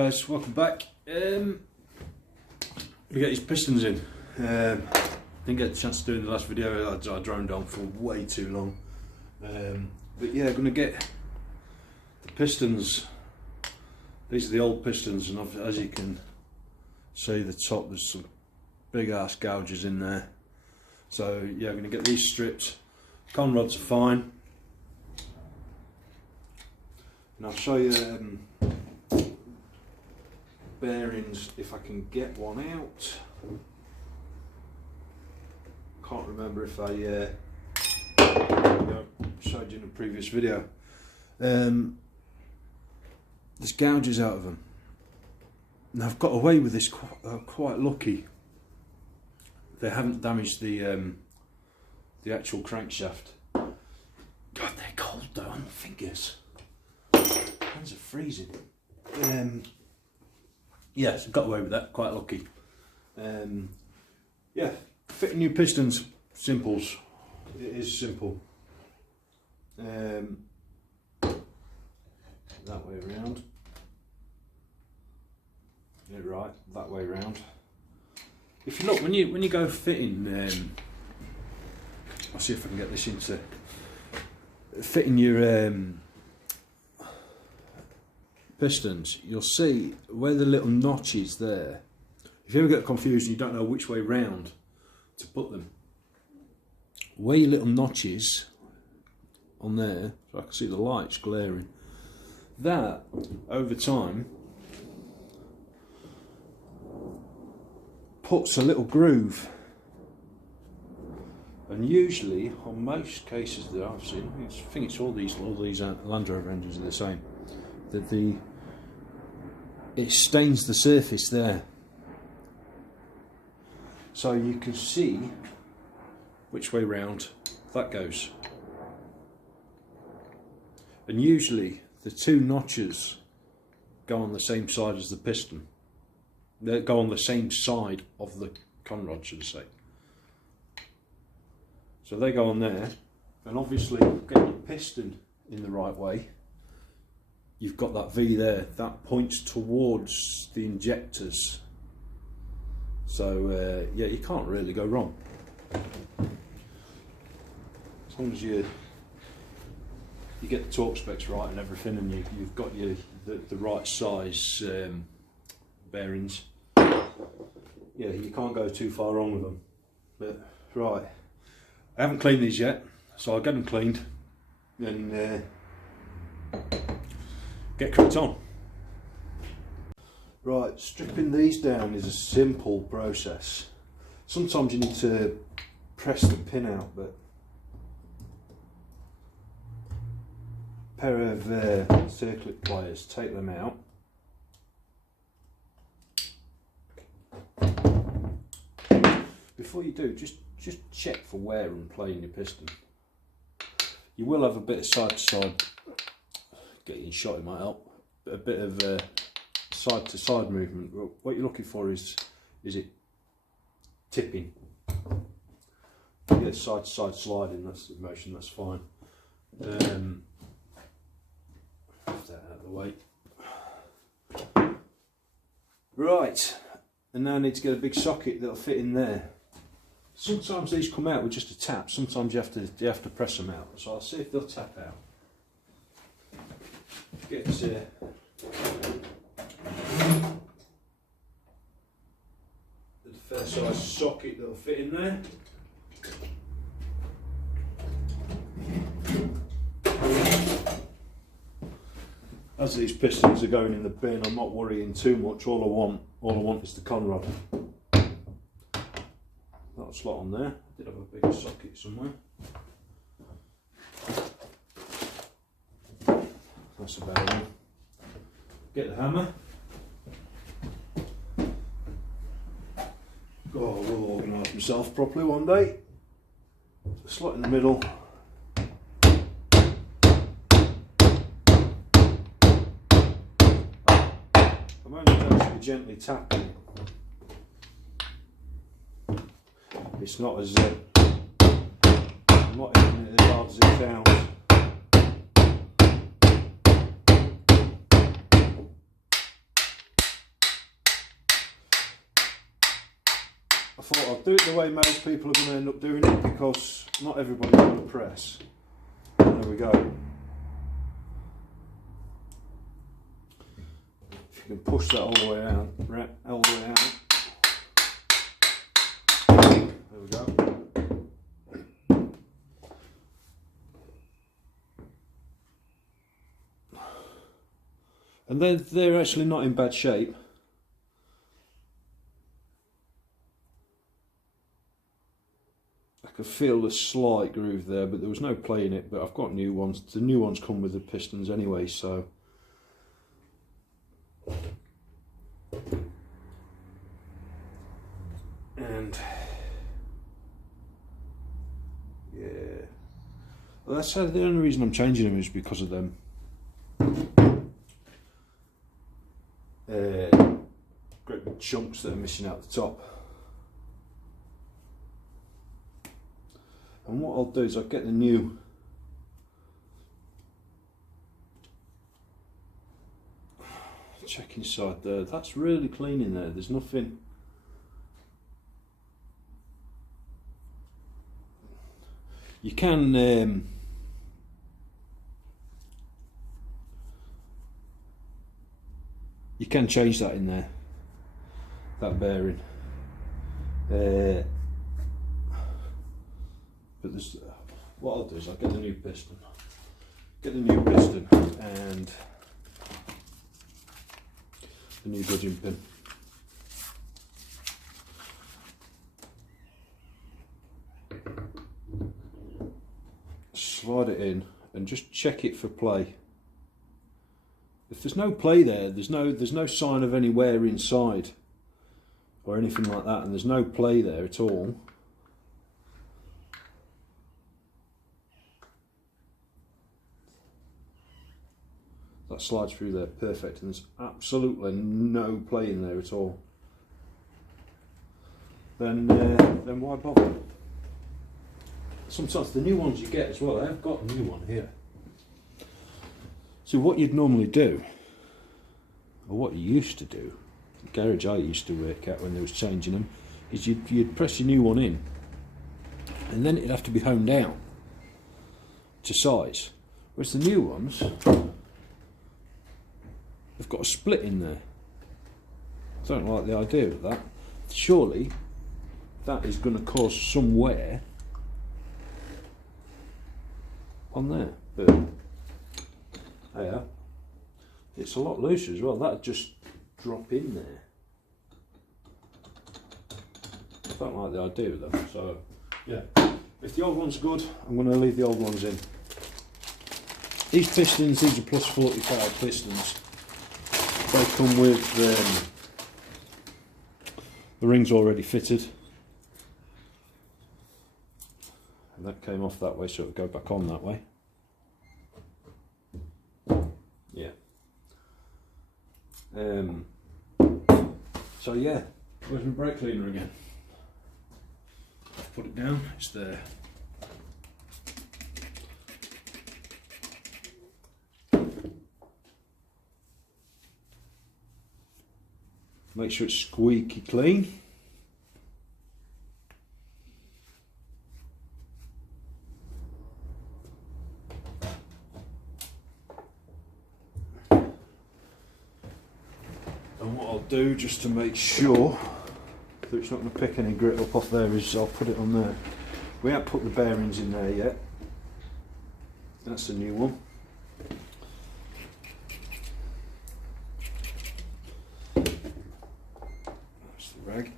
guys, welcome back. We get these pistons in. Didn't get a chance to do in the last video. I droned on for way too long. But yeah, going to get the pistons. These are the old pistons, and as you can see, the top, there's some big ass gouges in there. So yeah, I'm going to get these stripped. Con rods are fine, and I'll show you bearings if I can get one out. Can't remember if I showed you in a previous video. There's gouges out of them. Now I've got away with this quite lucky. They haven't damaged the actual crankshaft. God, they're cold though on the fingers. Hands are freezing. Yes, got away with that, quite lucky. Yeah, fitting new pistons, simples. It is simple. That way around. Yeah, right, that way around. If you look, when you go fitting, I'll see if I can get this into fitting your pistons. You'll see where the little notch is there. If you ever get confused and you don't know which way round to put them, where your little notch is on there, so I can see the lights glaring, that over time puts a little groove. And usually, on most cases that I've seen, I think it's all these Land Rover engines are the same. That it stains the surface there, so you can see which way round that goes. And usually, the two notches go on the same side as the piston. They go on the same side of the con rod, should I say. So they go on there, and obviously getting your piston in the right way, you've got that V there, that points towards the injectors. So yeah, you can't really go wrong. As long as you get the torque specs right and everything, and you've got the right size bearings, yeah, you can't go too far wrong with them. But right, I haven't cleaned these yet, so I'll get them cleaned and get cracked on. Right, stripping these down is a simple process. Sometimes you need to press the pin out, but a pair of circlip pliers, take them out. Before you do, just check for wear and play in your piston. You will have a bit of side to side, getting shot it might help, but a bit of side to side movement. What you're looking for is it tipping. You get side to side sliding, that's the motion, that's fine. Get that out of the way. Right, and now I need to get a big socket that'll fit in there. Sometimes these come out with just a tap, sometimes you have to press them out. So I'll see if they'll tap out. Get the fair size socket that'll fit in there. As these pistons are going in the bin, I'm not worrying too much. All I want is the con rod. That'll slot on there. I did have a bigger socket somewhere. That's a better one. Get the hammer. Oh, I will organise myself properly one day. So slot in the middle. I'm only going to be gently tapping. It's not as I'm not hitting it as hard as it sounds. thought I'd do it the way most people are going to end up doing it, because not everybody's going to press. There we go. If you can push that all the way out, all the way out. There we go. And they're actually not in bad shape. I could feel the slight groove there, but there was no play in it. But I've got new ones. The new ones come with the pistons anyway, so. And yeah, well, that's the only reason I'm changing them is because of them. Great big chunks that are missing out the top. And what I'll do is I'll get the new check inside there. That's really clean in there. There's nothing. You can change that in there, that bearing, but there's, what I'll do is I'll get the new piston and the new gudgeon pin. Slide it in and just check it for play. If there's no play there, there's no sign of any wear inside or anything like that, and there's no play there at all, that slides through there perfect, and there's absolutely no play in there at all, then why bother? Sometimes the new ones you get as well, I've got a new one here. So what you'd normally do, or what you used to do, the garage I used to work at when they was changing them, is you'd press your new one in, and then it'd have to be honed down to size. Whereas the new ones, they've got a split in there. I don't like the idea of that. Surely that is going to cause some wear on there. But yeah, it's a lot looser as well. That'd just drop in there. I don't like the idea of them. So yeah, if the old one's good, I'm going to leave the old ones in. These pistons, these are plus 45 pistons. They come with the rings already fitted, and that came off that way, so it'll go back on that way. Yeah. So yeah, where's my brake cleaner again? I've put it down, it's there. Make sure it's squeaky clean. And what I'll do, just to make sure that it's not going to pick any grit up off there, is I'll put it on there. We haven't put the bearings in there yet. That's a new one. That's the rag.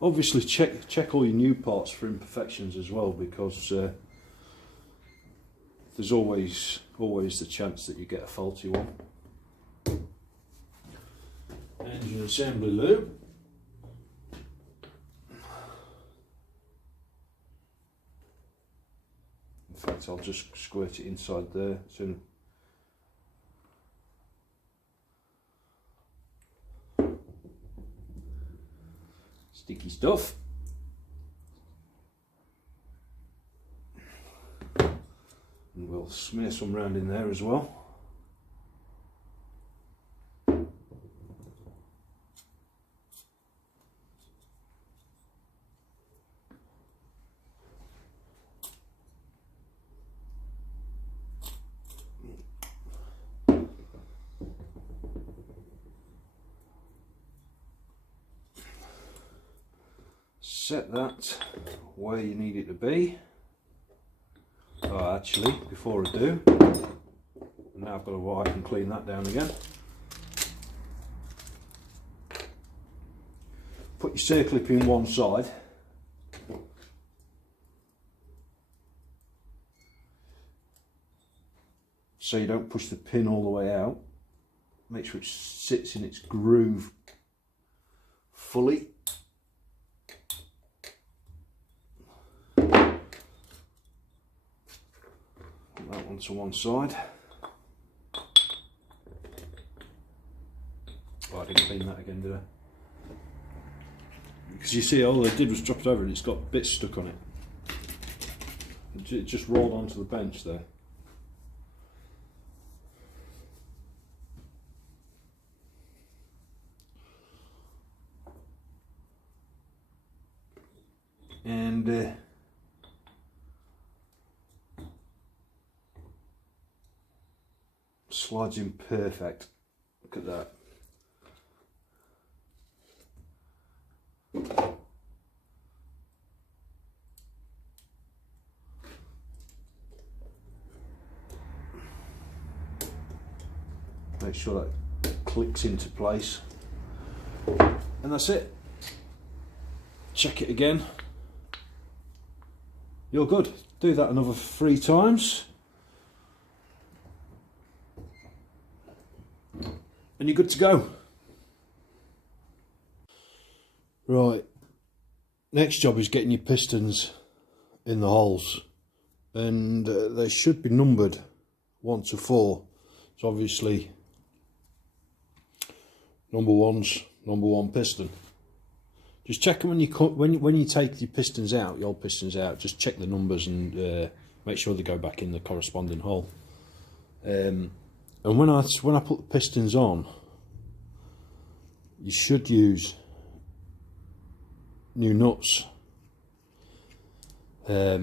Obviously check all your new parts for imperfections as well, because there's always the chance that you get a faulty one. Engine assembly lube. In fact, I'll just squirt it inside there soon. Sticky stuff. And we'll smear some round in there as well. set that where you need it to be. Oh, actually, before I do, now I've got to wipe and clean that down again. Put your circlip in one side. So you don't push the pin all the way out. Make sure it sits in its groove fully. Put that one to one side. Oh, I didn't clean that again, did I? Because you see, all I did was drop it over and it's got bits stuck on it. It just rolled onto the bench there. And slides in perfect. Look at that. Make sure that clicks into place, and that's it. Check it again. You're good. Do that another 3 times and you're good to go. Right, next job is getting your pistons in the holes, and they should be numbered 1 to 4. So obviously number 1's number 1 piston. Just check them when you take your pistons out, your old pistons out. Just check the numbers and make sure they go back in the corresponding hole. And when I put the pistons on, you should use new nuts. But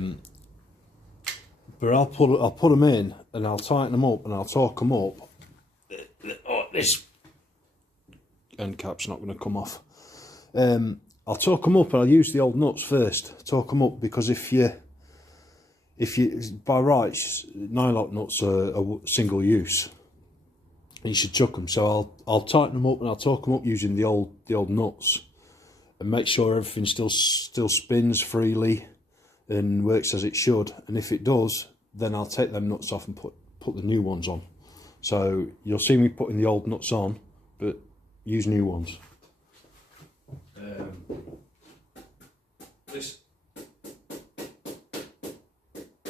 I'll put them in and I'll tighten them up and I'll torque them up. Oh, this end cap's not going to come off. I'll torque them up and I'll use the old nuts first. Torque them up, because if you by rights, nylock nuts are single use. You should chuck them. So I'll tighten them up and I'll torque them up using the old nuts, and make sure everything still spins freely and works as it should. And if it does, then I'll take them nuts off and put the new ones on. So you'll see me putting the old nuts on, but use new ones. This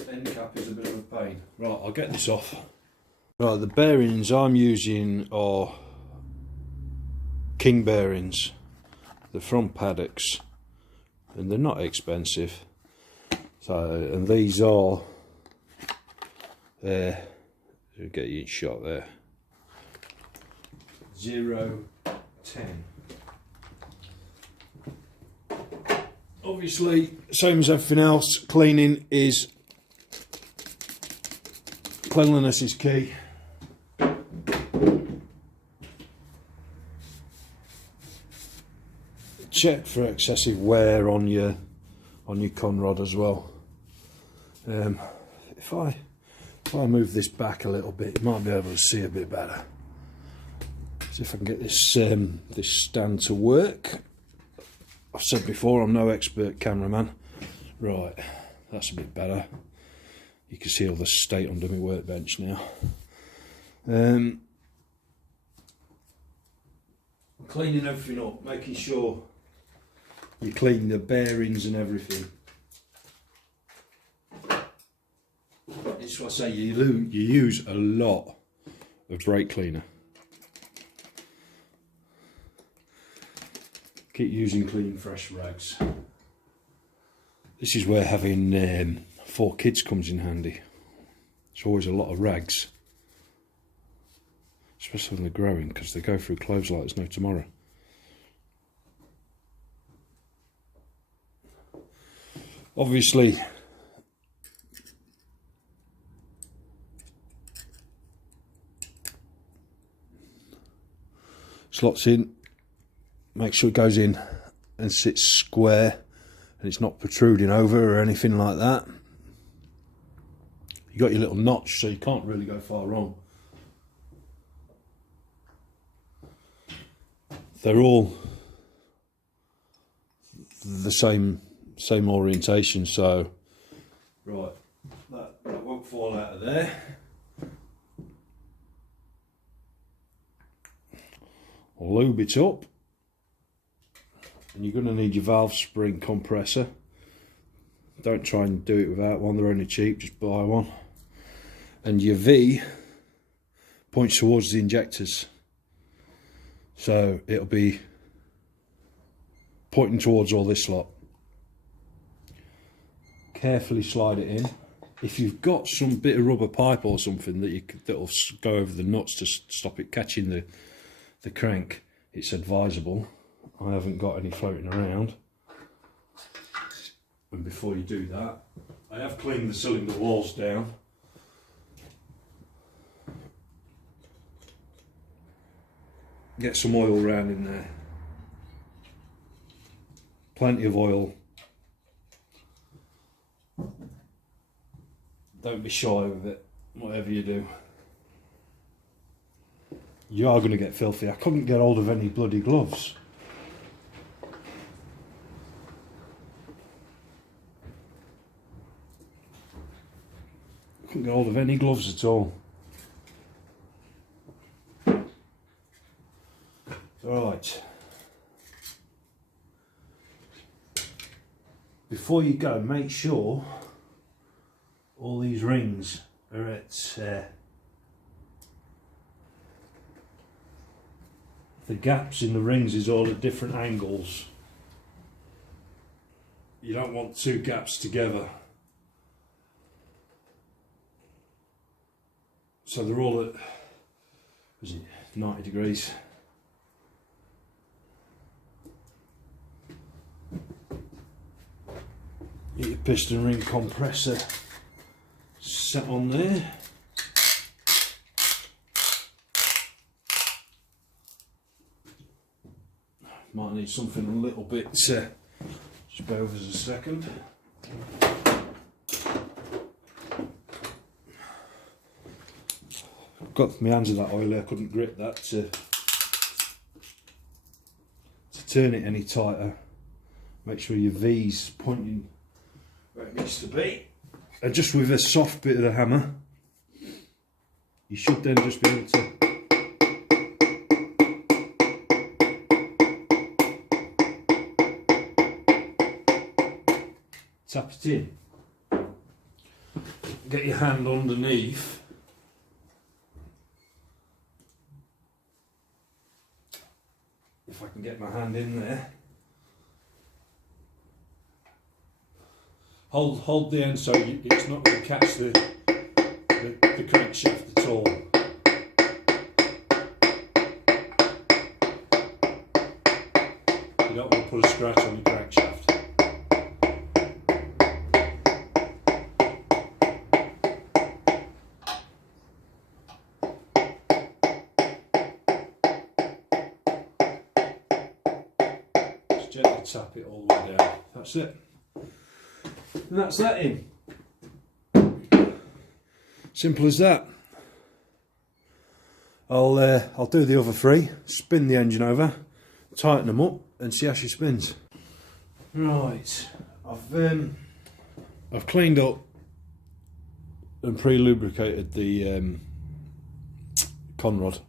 end cap is a bit of a pain. Right, I'll get this off. Right, the bearings I'm using are King bearings. They're from Paddocks, and they're not expensive. So, and these are get you in shot there. 0-10. Obviously, same as everything else, cleanliness is key. Check for excessive wear on your con rod as well. If I move this back a little bit, you might be able to see a bit better. See if I can get this this stand to work. I've said before, I'm no expert cameraman. Right, that's a bit better. You can see all the state under my workbench now. Cleaning everything up, making sure you clean the bearings and everything. It's what I say, you use a lot of brake cleaner. Keep using clean, fresh rags. This is where having 4 kids comes in handy. It's always a lot of rags, especially when they're growing, because they go through clothes like there's no tomorrow. Obviously, slots in, make sure it goes in and sits square and it's not protruding over or anything like that. You got your little notch, so you can't really go far wrong. They're all the same orientation, so right, that won't fall out of there. Lube it up, and you're going to need your valve spring compressor. Don't try and do it without one, they're only cheap, just buy one. And your V points towards the injectors, so it'll be pointing towards all this lot. Carefully slide it in. If you've got some bit of rubber pipe or something that'll go over the nuts to stop it catching the crank, it's advisable. I haven't got any floating around. And before you do that, I have cleaned the cylinder walls down. Get some oil around in there. Plenty of oil. Don't be shy with it, whatever you do. You are going to get filthy. I couldn't get hold of any bloody gloves. Couldn't get hold of any gloves at all. Right. Before you go, make sure all these rings are at the gaps in the rings is all at different angles. You don't want two gaps together. So they're all at, was it 90 degrees? Get your piston ring compressor set on there. Might need something a little bit, just bear with us a second. Got my hands in that oil there, I couldn't grip that to turn it any tighter. Make sure your V's pointing where it needs to be. And just with a soft bit of the hammer, you should then just be able to tap it in. Get your hand underneath. If I can get my hand in there. Hold the end so it's not going to catch the crankshaft at all. You don't want to put a scratch on your crankshaft. Just gently tap it all the way down. That's it. And that's that in. Simple as that. I'll do the other three, spin the engine over, tighten them up and see how she spins. Right, I've cleaned up and pre-lubricated the conrod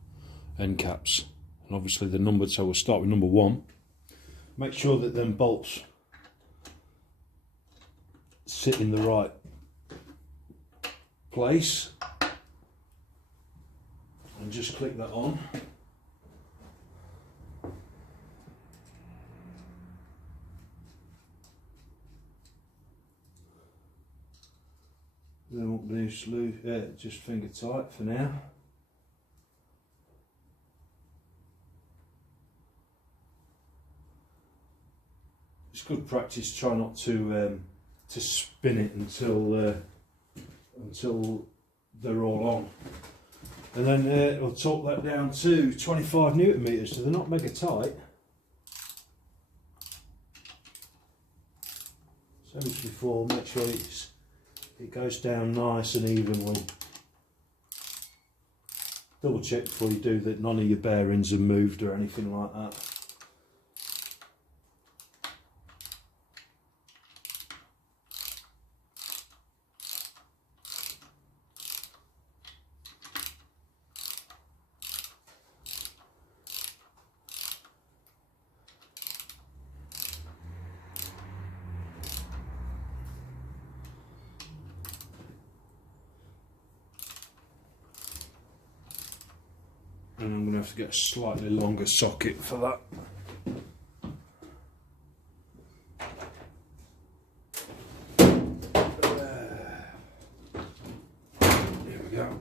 end caps, and obviously they're numbered, so we'll start with number 1. Make sure that them bolts sit in the right place and just click that on. They won't be just finger tight for now. It's good practice. Try not to spin it until they're all on, and then it'll torque that down to 25 Newton meters. So they're not mega tight. as before, make sure it goes down nice and evenly. Double check before you do that none of your bearings are moved or anything like that. And I'm going to have to get a slightly longer socket for that. There we go.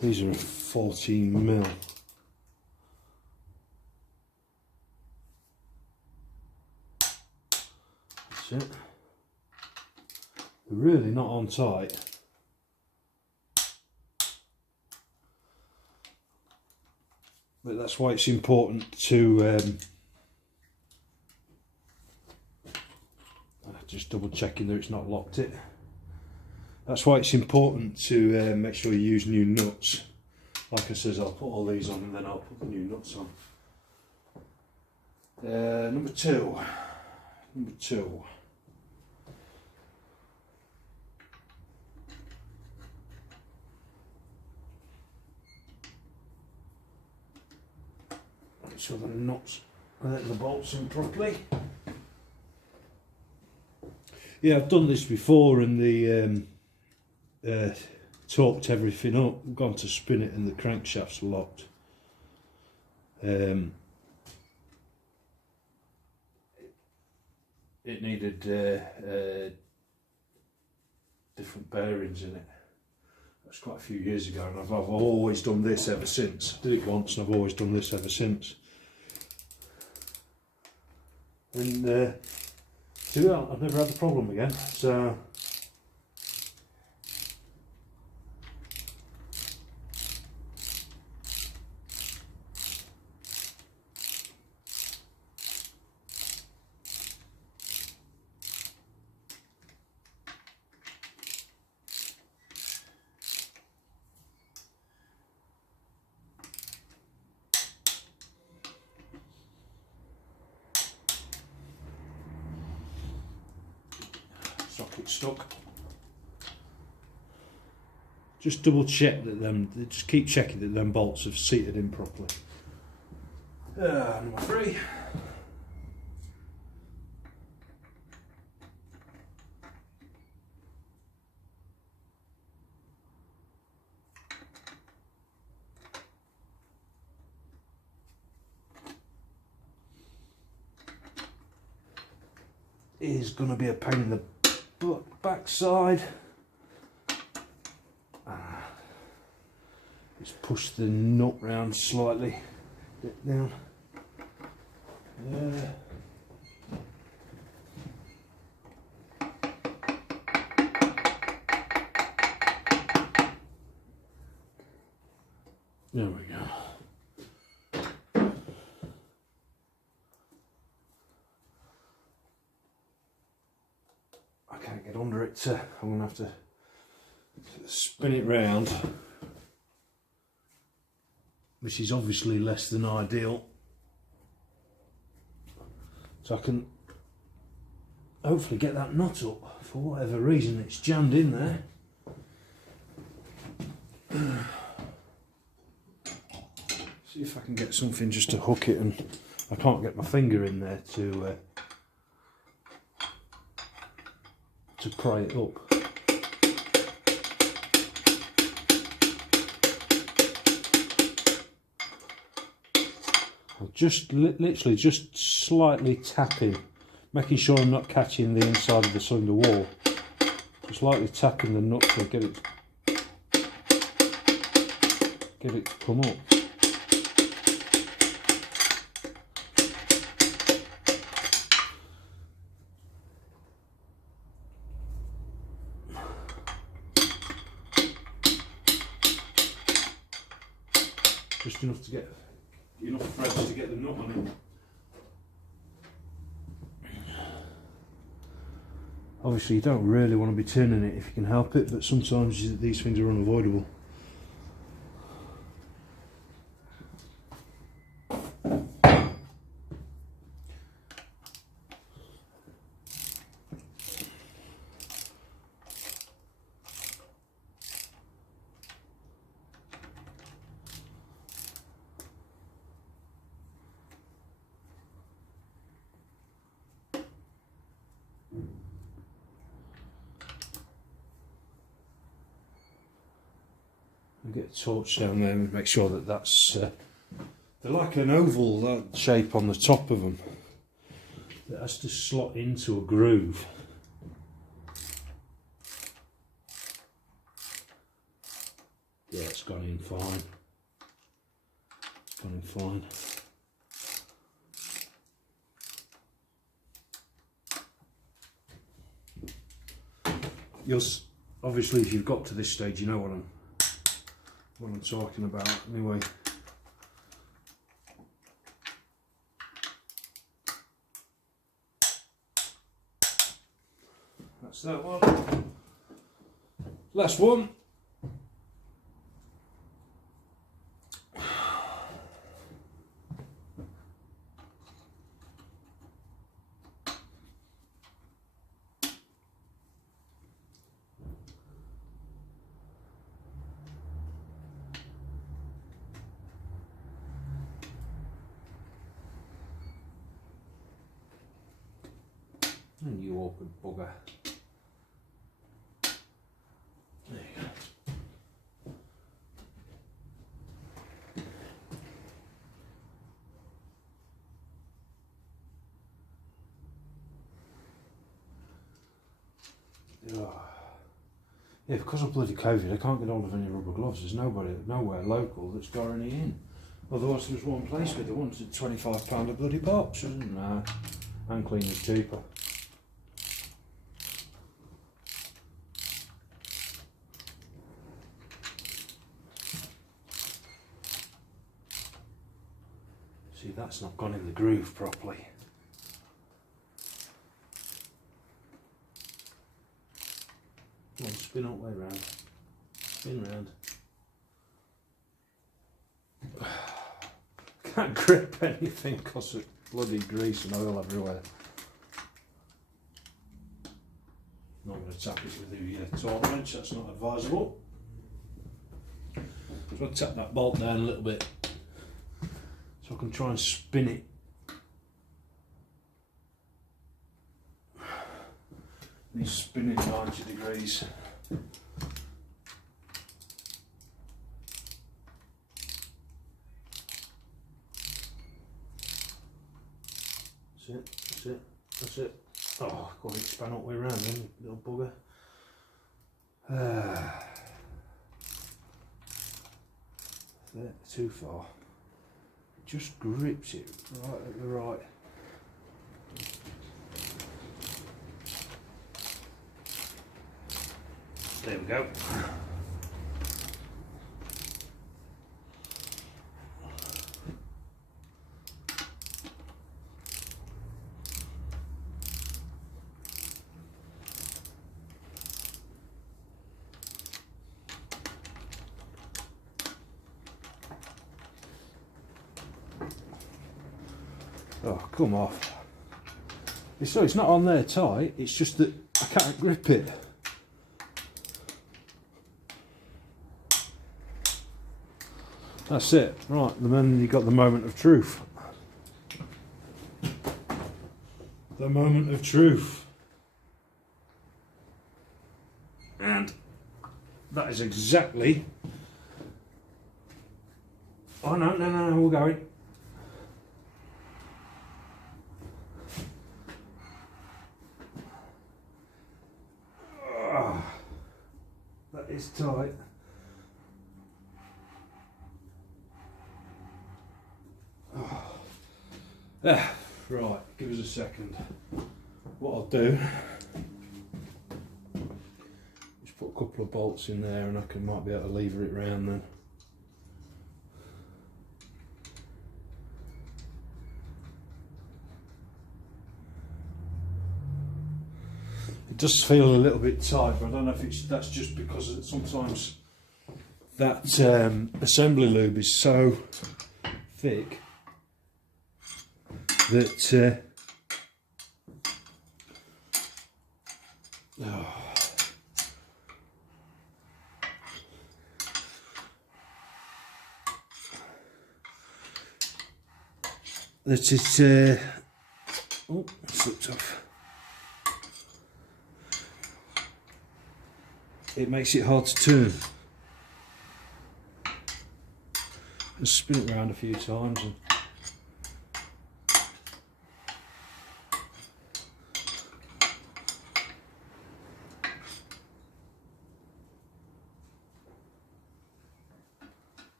These are 14mm. That's it. They're really not on tight. But that's why it's important to just double checking that it's not locked it. That's why it's important to make sure you use new nuts. Like I says, I'll put all these on and then I'll put the new nuts on. Number two. Make sure the nuts let the bolts in properly. Yeah, I've done this before and the torqued everything up, gone to spin it and the crankshaft's locked. It needed different bearings in it. That's quite a few years ago, and I've always done this ever since. Did it once and I've always done this ever since. And I've never had the problem again, so socket stuck. Just double check that just keep checking that them bolts have seated in properly. Number three. Is going to be a pain in the backside. Just push the nut round slightly, bit down. There we go. I can't get under it, I'm going to have to spin it round, which is obviously less than ideal, so I can hopefully get that nut up. For whatever reason it's jammed in there. See if I can get something just to hook it, and I can't get my finger in there to pry it up. I'm just literally just slightly tapping, making sure I'm not catching the inside of the cylinder wall. Just lightly tapping the nut to get it to come up. Just enough to get enough threads to get the nut on it. Obviously you don't really want to be turning it if you can help it, but sometimes these things are unavoidable. Get a torch down there and make sure that that's they're like an oval, that shape on the top of them that has to slot into a groove. Yeah, it's gone in fine. It's gone in fine. You'll obviously, if you've got to this stage, you know what I'm talking about. Anyway, that's that one. Last one. You awkward bugger. There you go. Oh. Yeah, because of bloody COVID, I can't get hold of any rubber gloves. There's nowhere local that's got any in. Otherwise, there was one place where they wanted £25 a bloody box. Nah, hand cleaner's cheaper. See, that's not gone in the groove properly. Come on, spin all the way round. Spin round. Can't grip anything because of bloody grease and oil everywhere. Not going to tap it with the torque wrench, that's not advisable. So I'll tap that bolt down a little bit so I can try and spin it. He's spinning 90 degrees. That's it, that's it, that's it. Oh, I've got to expand all the way around then, little bugger. Too far. Just grips it right at the right. There we go. Oh, come off. So it's not on there tight, it's just that I can't grip it. That's it, right, and then you got the moment of truth. The moment of truth. And that is exactly... Oh no, we're going. Oh, that is tight. Right, give us a second. What I'll do is put a couple of bolts in there and I might be able to lever it round then. It does feel a little bit tight, but I don't know if that's just because sometimes that assembly lube is so thick that that it oh, slipped off. It makes it hard to turn. Just spin it around a few times and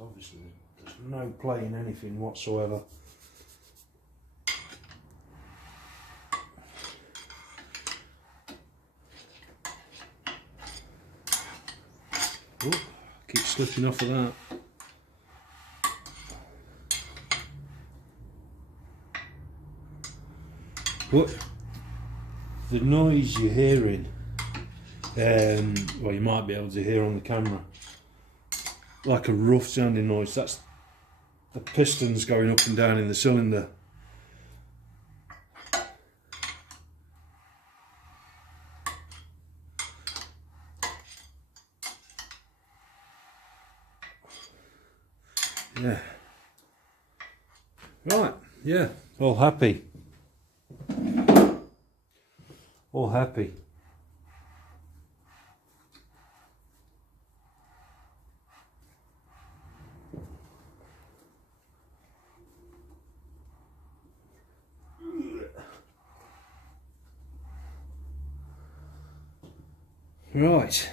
obviously there's no play in anything whatsoever. Oh, keep slipping off of that. But the noise you're hearing, well, you might be able to hear on the camera, like a rough sounding noise, that's the pistons going up and down in the cylinder. Yeah. Right, yeah, all happy. All happy. Right.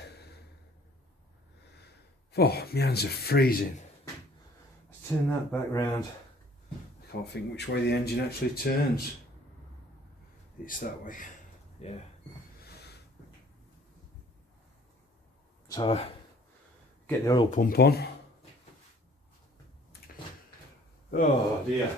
Oh, my hands are freezing. Let's turn that back round. I can't think which way the engine actually turns. It's that way. Yeah. So, get the oil pump on. Oh dear.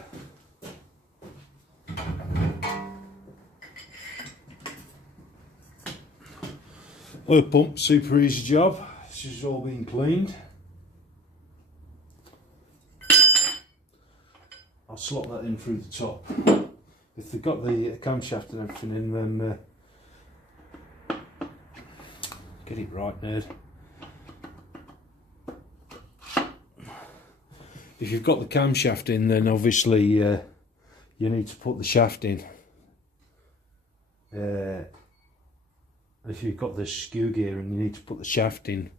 Oil pump, super easy job. This has all been cleaned. I'll slot that in through the top. If they've got the camshaft and everything in, then get it right, nerd. If you've got the camshaft in, then obviously you need to put the shaft in. If you've got the skew gear, and you need to put the shaft in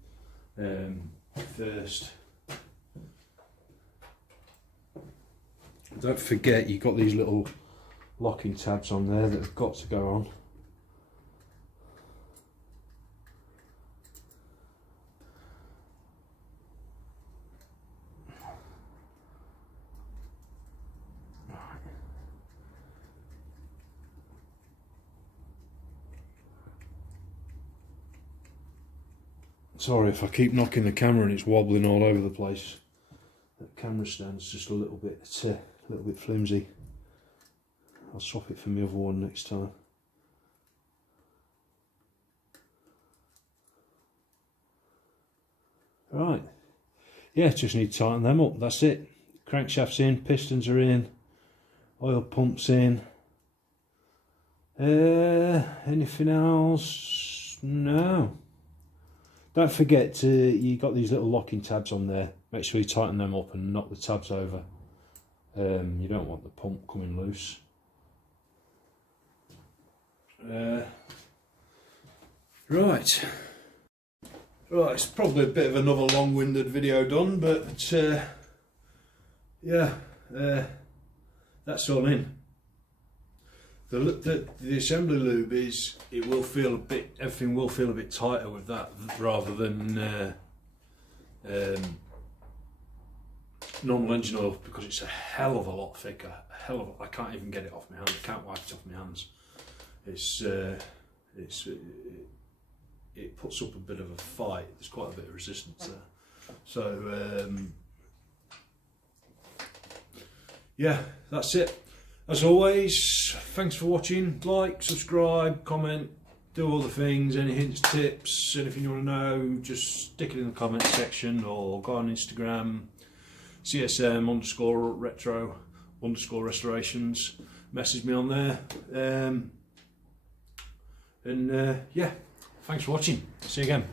first. Don't forget you've got these little locking tabs on there that have got to go on. Sorry if I keep knocking the camera and it's wobbling all over the place. That camera stand's just a little bit flimsy. I'll swap it for my other one next time. Right, yeah, just need to tighten them up, that's it. Crankshaft's in, pistons are in, oil pump's in. Anything else? No. Don't forget you got these little locking tabs on there. Make sure you tighten them up and knock the tabs over. You don't want the pump coming loose. Right, it's probably a bit of another long-winded video done, but yeah, that's all in. The assembly lube is, everything will feel a bit tighter with that rather than normal engine oil, because it's a hell of a lot thicker. I can't even get it off my hands. I can't wipe it off my hands. It puts up a bit of a fight. There's quite a bit of resistance there. So yeah, that's it. As always, thanks for watching. Like, subscribe, comment, do all the things. Any hints, tips, anything you want to know, just stick it in the comment section or go on Instagram, CSM_retro_restorations. Message me on there. Yeah, thanks for watching. See you again.